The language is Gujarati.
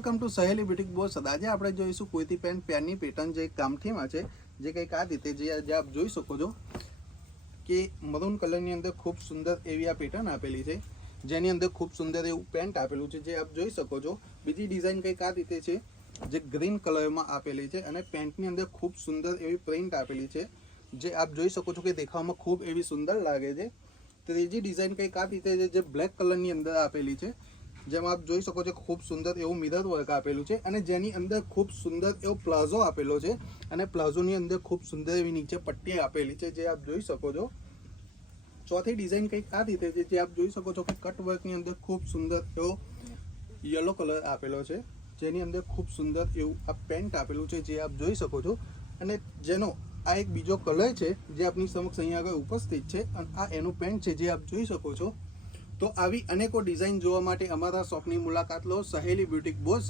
વેલકમ ટુ સહેલી બ્યુટીક બોસ. આજે આપણે જોઈશું કુર્તી પેરની પેટર્ન જે કામઠીમાં છે, જે કંઈક આ રીતે જે આપ જોઈ શકો છો કે મરૂન કલરની અંદર ખૂબ સુંદર એવી આ પેટર્ન આપેલી છે, જેની અંદર ખૂબ સુંદર એવું પેન્ટ આપેલું છે, જે આપ જોઈ શકો છો. બીજી ડિઝાઇન કંઈક આ રીતે છે, જે ગ્રીન કલરમાં આપેલી છે અને પેન્ટની અંદર ખૂબ સુંદર એવી પ્રિન્ટ આપેલી છે, જે આપ જોઈ શકો છો કે દેખાવામાં ખૂબ એવી સુંદર લાગે છે. ત્રીજી ડિઝાઇન કંઈક આ રીતે છે, જે બ્લેક કલરની અંદર આપેલી છે, જેમાં આપ જોઈ શકો છો ખૂબ સુંદર એવું મિરર વર્ક આપેલું છે અને જેની અંદર ખૂબ સુંદર એવો પ્લાઝો આપેલો છે અને પ્લાઝોની અંદર ખૂબ સુંદર એવી નીચે પટ્ટી આપેલી છે, જે આપ જોઈ શકો છો. ચોથી ડિઝાઇન કંઈક આ રીતે છે, જે આપ જોઈ શકો છો કે કટ વર્કની અંદર ખૂબ સુંદર એવો યલો કલર આપેલો છે, જેની અંદર ખૂબ સુંદર એવું આ પેન્ટ આપેલું છે, જે આપ જોઈ શકો છો. અને જેનો આ એક બીજો કલર છે, જે આપની સમક્ષ અહીંયા આગળ ઉપસ્થિત છે અને આ એનું પેન્ટ છે, જે આપ જોઈ શકો છો. તો આવી અનેકો ડિઝાઇન જોવા માટે અમારા શોપની મુલાકાત લો, સહેલી બ્યુટીક બોસ.